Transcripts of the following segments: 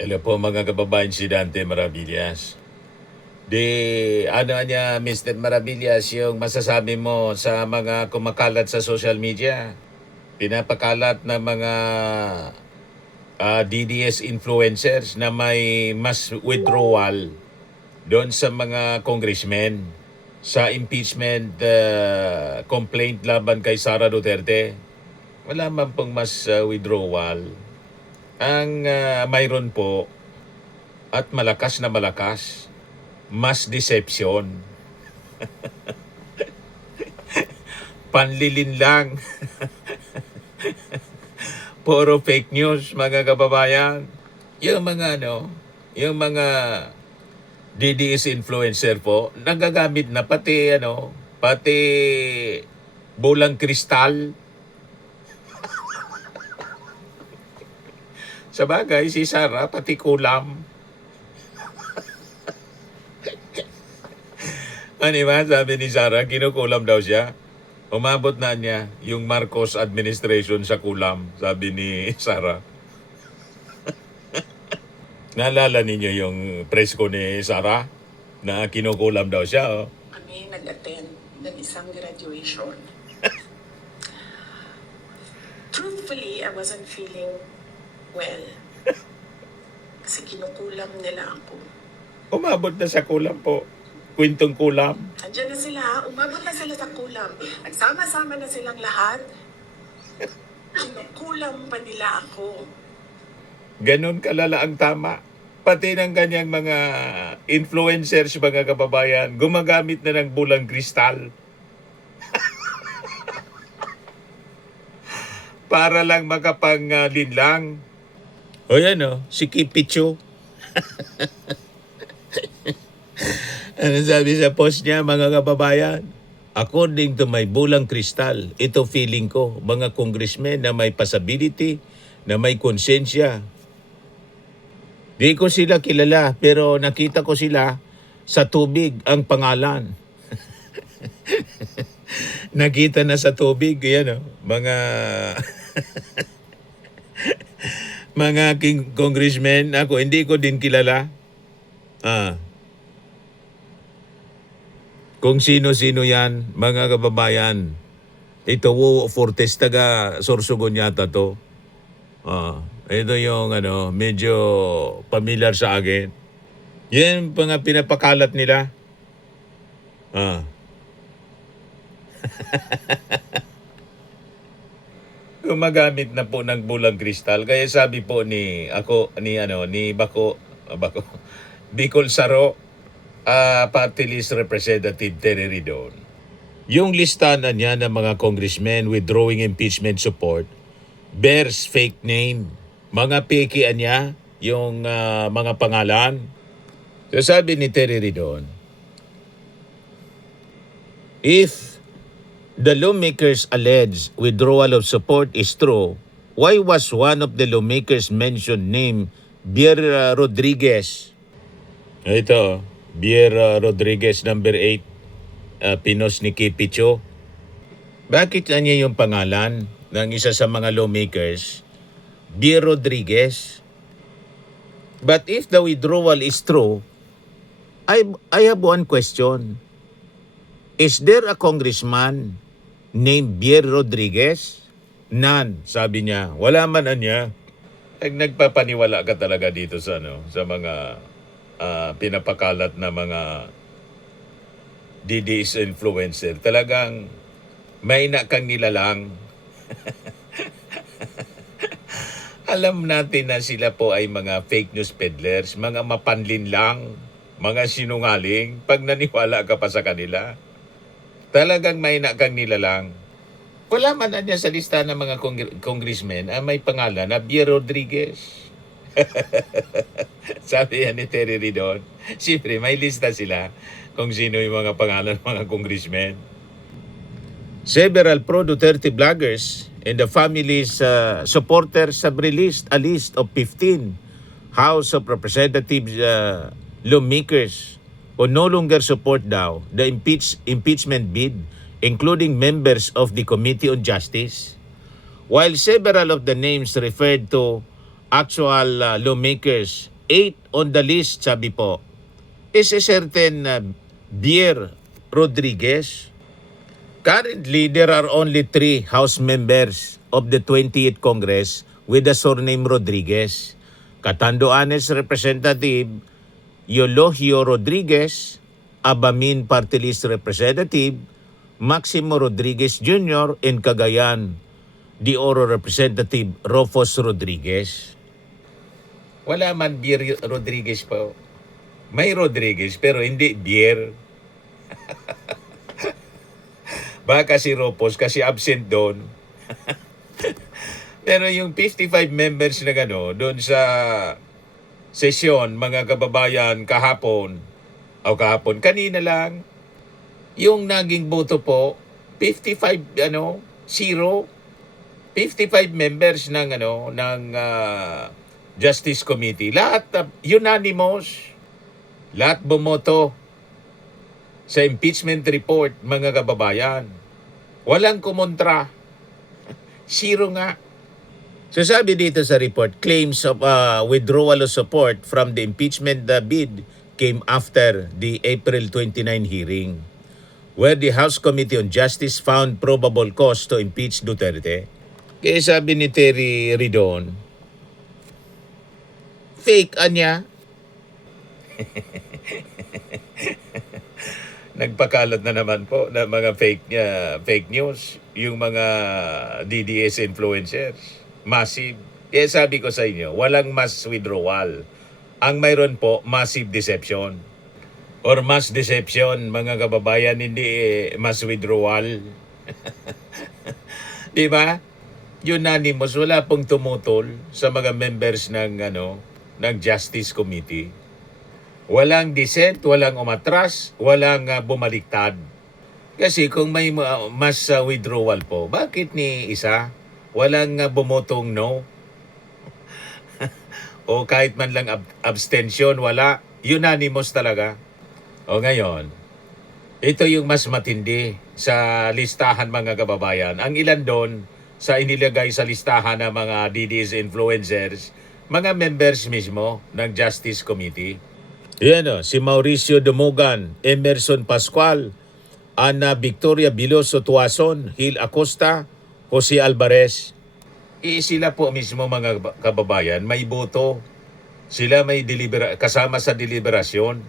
Hello po mga kababayan, si Dante Maravillas. Ano niya, Mr. Maravillas, yung masasabi mo sa mga kumakalat sa social media? Pinapakalat na mga DDS influencers na may mas withdrawal doon sa mga congressmen sa impeachment complaint laban kay Sara Duterte. Wala man pong mas withdrawal. Ang mayroon po at malakas na malakas, mas deception. Panlilin lang. Puro fake news, mga kababayan. Yung mga yung mga DDS influencer po, nagagamit na pati bulang kristal. Sa bagay, si Sara, pati kulam. Ano ba, sabi ni Sara, kinukulam daw siya. Umabot na niya yung Marcos administration sa kulam, sabi ni Sara. Naalala ninyo yung presko ni Sara na kinukulam daw siya, oh. Kami nag-attend ng isang graduation. Truthfully, I wasn't feeling well. Kasi kinukulam nila ako. Umabot na sa kulam po. Kwentong kulam. Andiyan na sila, umabot na sila sa kulam. Nagsama-sama na silang lahat. Kinukulam pa nila ako. Ganon kalala ang tama. Pati ng kanyang mga influencers, mga kababayan, gumagamit na ng bulang kristal. Para lang makapanglinlang. O yan o, si Kipicho. Ano sabi sa post niya, mga kababayan? According to my bulang kristal, ito feeling ko, mga congressmen na may possibility, na may konsensya. Di ko sila kilala, pero nakita ko sila sa tubig ang pangalan. Nakita na sa tubig, yan o, mga mga congressmen, ako hindi ko din kilala. Kung sino-sino yan, mga kababayan. Ito Fortes, taga Sorsogon yata to. Ito yung medyo familiar sa akin. Yan mga pinapakalat nila. Gumagamit na po ng bulang kristal. Kaya sabi po ni Bako Bicol Saro, Party List Representative Terry Ridon. Yung listahan niya ng mga congressmen withdrawing impeachment support bears fake name. Mga pekian niya yung mga pangalan. So sabi ni Terry Ridon, if the lawmakers' alleged withdrawal of support is true, why was one of the lawmakers mentioned named Bier Rodriguez? Ito, Bier Rodriguez, number 8, Pinos ni Kipicho. Bakit niya yung pangalan ng isa sa mga lawmakers, Bier Rodriguez? But if the withdrawal is true, I have one question. Is there a congressman named Bier Rodriguez? None, sabi niya. Wala man niya. Nagpapaniwala ka talaga dito sa mga pinapakalat na mga DDS influencer. Talagang may na kang nilalang. Alam natin na sila po ay mga fake news peddlers, mga mapanlin lang, mga sinungaling. Pag naniwala ka pa sa kanila, talagang may na kang nilalang. Wala man niya sa lista ng mga congressmen may pangalan na Bier Rodriguez. Sabi yan ni Terry Ridon. Siyempre, may lista sila kung sino yung mga pangalan ng mga congressmen. Several pro-Duterte bloggers and the family's supporters have released a list of 15 House of Representatives lawmakers who no longer support daw the impeachment bid, including members of the Committee on Justice. While several of the names referred to actual lawmakers. 8 on the list, sabi po, is a certain Bier Rodriguez. Currently, there are only 3 House members of the 28th Congress with the surname Rodriguez. Catanduanes Representative Eulogio Rodriguez, Abamin Party List Representative Maximo Rodriguez Jr. and Cagayan de Oro Representative Rufus Rodriguez. Wala man Bier Rodriguez po. May Rodriguez pero hindi Bier. Baka si Rufus kasi absent doon. Pero yung 55 members na gano doon sa sesyon, mga kababayan, kahapon, kanina lang, yung naging boto po, 55, 0, 55 members ng Justice Committee. Lahat unanimous, lahat bumoto sa impeachment report, mga kababayan. Walang kumontra. 0 nga. So sabi dito sa report, claims of withdrawal of support from the impeachment bid came after the April 29 hearing, where the House Committee on Justice found probable cause to impeach Duterte. Kaya sabi ni Terry Ridon, fake anya. Nagpakalat na naman po ng mga fake news yung mga DDS influencers. Massive. Kaya sabi ko sa inyo, walang mass withdrawal. Ang mayroon po, massive deception. Or mass deception, mga kababayan, hindi mass withdrawal. Di ba? Unanimous, wala pong tumutol sa mga members ng Justice Committee. Walang dissent, walang umatras, walang bumaliktad. Kasi kung may mass withdrawal po, bakit ni isa walang bumotong no? O kahit man lang abstention, wala. Unanimous talaga. O ngayon, ito yung mas matindi sa listahan, mga kababayan. Ang ilan doon sa inilagay sa listahan ng mga DDS influencers, mga members mismo ng Justice Committee. Yan si Mauricio Dumugan, Emerson Pascual, Ana Victoria Biloso Tuason, Hil Acosta, Jose Alvarez. Sila po mismo, mga kababayan, may boto. Sila may kasama sa deliberasyon.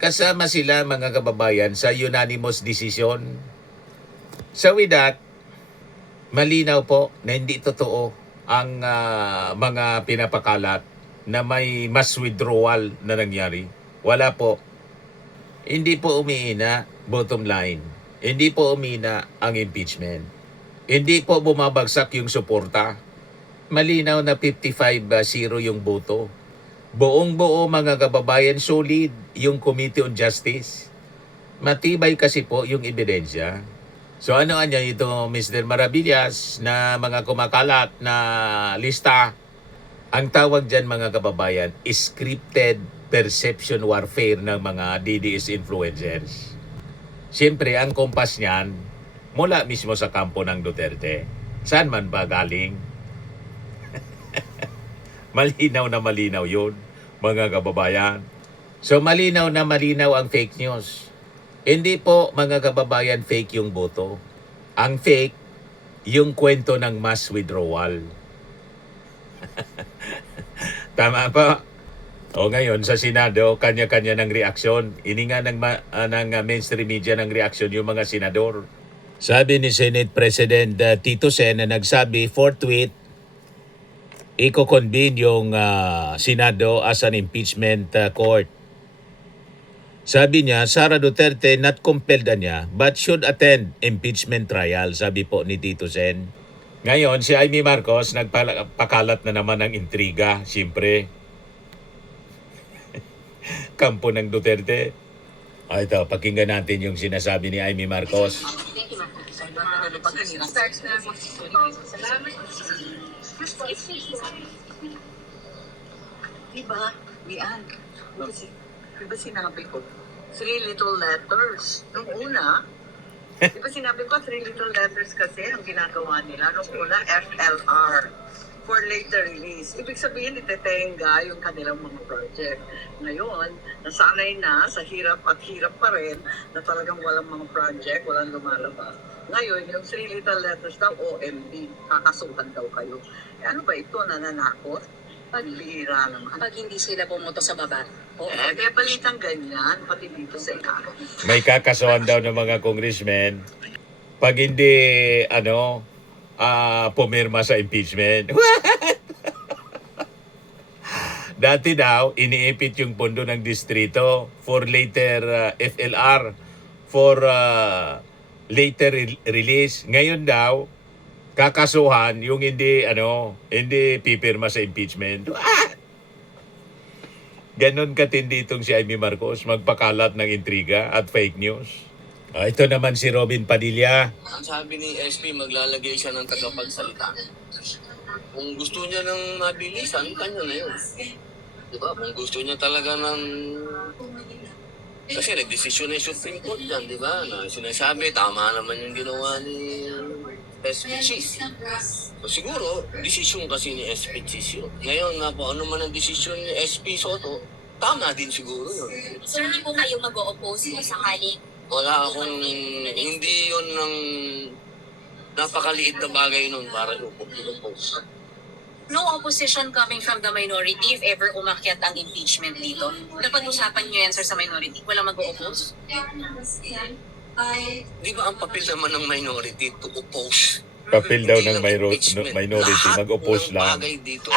Kasama sila, mga kababayan, sa unanimous decision. So with that, malinaw po na hindi totoo ang mga pinapakalat na may mass withdrawal na nangyari. Wala po. Hindi po umiina, bottom line. Hindi po umiina ang impeachment. Hindi po bumabagsak yung suporta. Malinaw na 55-0 yung boto. Buong-buo, mga kababayan, solid yung Committee on Justice. Matibay kasi po yung ebidensya. So ano ito, Mr. Maravillas, na mga kumakalat na lista? Ang tawag dyan, mga kababayan, scripted perception warfare ng mga DDS influencers. Siyempre, ang kompas niyan, mula mismo sa kampo ng Duterte. Saan man ba galing? Malinaw na malinaw yun, mga kababayan. So malinaw na malinaw ang fake news. Hindi po, mga kababayan, fake yung boto. Ang fake, yung kwento ng mass withdrawal. Tama pa. O ngayon, sa Senado, kanya-kanya ng reaksyon. Ininga ng mainstream media ng reaksyon yung mga senador. Sabi ni Senate President Tito Sen na nagsabi, forthwith, i-convene yung Senado as an impeachment court. Sabi niya, Sara Duterte not compelled niya but should attend impeachment trial, sabi po ni Tito Sen. Ngayon, si Amy Marcos nagpakalat na naman ng intriga, siyempre. Kampo ng Duterte. Ito, pakinggan natin yung sinasabi ni Amy Marcos. Diba, Lian? Diba sinabi ko, 3 little letters. Nung una, diba sinabi ko, 3 little letters kasi ang ginagawa nila. Nung una, FLR. for later release. Ibig sabihin, itetenga yung kanilang mga project. Ngayon, nasanay na sa hirap at hirap pa rin na talagang walang mga project, walang lumalabas. Ngayon, yung 3 little letters daw, OMB, kakasuhan daw kayo. Eh, ano ba ito, nananakot? Pagbihira naman. Pag hindi sila pumunto sa baba. Oo. May balitang ganyan, pati dito sa ikaw. May kakasuhan daw ng mga congressmen pag hindi, pumirma sa impeachment. Dati daw, iniipit yung pondo ng distrito for later FLR, for later release. Ngayon daw, kakasuhan yung hindi pipirma sa impeachment. Ganon katindi itong si Amy Marcos, magpakalat ng intriga at fake news. Ito naman si Robin Padilla. Ang sabi ni SP, maglalagay siya ng tagapagsalita. Kung gusto niya ng mabilisan, kanya na yun. Diba? Kung gusto niya talaga ng... Kasi nag-desisyon na yung Supreme Court dyan, di ba? Na sinasabi, tama naman yung ginawa ni SP Chief. So, siguro, desisyon kasi ni SP Chief yun. Ngayon nga po, ano man ang desisyon ni SP Soto, tama din siguro yun. Sir, hindi po kayo mag-o-oppose kung sakaling Wala akong, hindi yun ng napakaliit na bagay nun para i-oppose. no opposition coming from the minority if ever umakyat ang impeachment dito? Napag-usapan niyo yan, sir, sa minority? Walang mag-o-oppose? Di ba ang papel naman ng minority to oppose? Papel daw Hindi ng lang impeachment. minority, Lahat mag-oppose ng lang. bagay dito,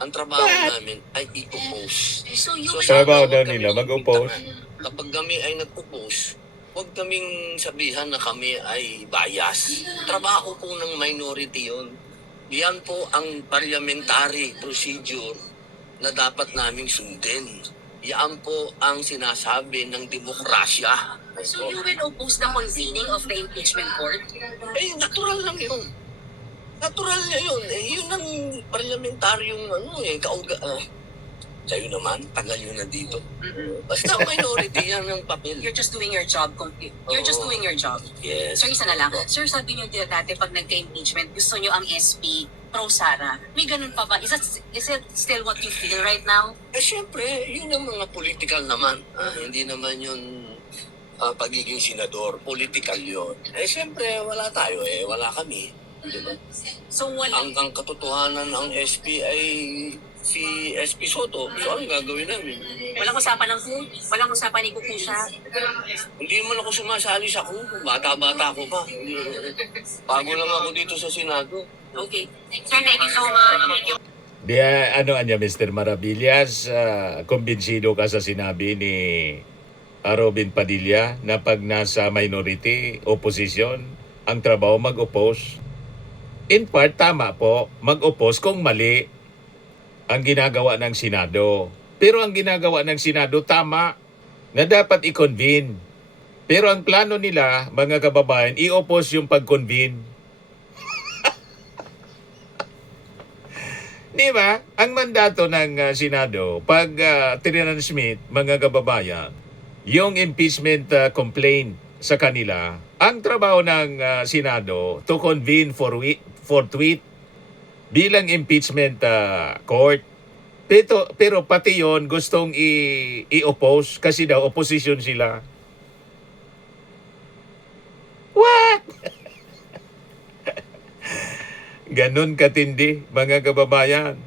ang trabaho namin ay i-oppose. So, you So, will... Trabaho daw huwag nila, kami mag-oppose. Kapag kami ay nag-oppose, huwag kaming sabihan na kami ay bias. Trabaho po ng minority yun. Yan po ang parliamentary procedure na dapat naming sundin. Yan po ang sinasabi ng demokrasya. So, you will oppose the convening of the impeachment court? Eh, natural lang yun. Natural niya yun. Eh, yun ang parliamentaryong sa'yo naman, tagal yun na dito. Basta minority yan ang papel. You're just doing your job. You're just Oo. doing your job. Yes. Sir, isa na lang. Sir, sabi niyo dati pag nagka-impeachment, gusto niyo ang SP pro-Sara. May ganun pa ba? Is it still what you feel right now? Eh, syempre, yun ang mga political naman. Hindi naman yun pagiging senador. Political yun. Eh, syempre, wala tayo. Wala kami. Diba? So, walang... Ang katotohanan ng SP ay si SP Soto. So, ano gagawin namin? Walang usapan ng food? Walang usapan ni Kuku siya? Hindi man ako sumasali sa kung bata-bata ko pa. Bago lang ako dito sa Senado. Okay. Sir, thank you so much. Thank you. Di Mr. Maravillas, kumbinsido ka sa sinabi ni Robin Padilla na pag nasa minority, opposition, ang trabaho mag-oppose. In part, tama po, mag-oppose kung mali ang ginagawa ng Senado. Pero ang ginagawa ng Senado, tama, na dapat i-convene. Pero ang plano nila, mga kababayan, i-oppose yung pag-convene. Di ba? Ang mandato ng Senado, pag tinansmit, mga kababayan, yung impeachment complaint sa kanila, ang trabaho ng Senado to convene for tweet bilang impeachment court. Pero pati yon gustong i-oppose kasi daw opposition sila. What? Ganon katindi, mga kababayan.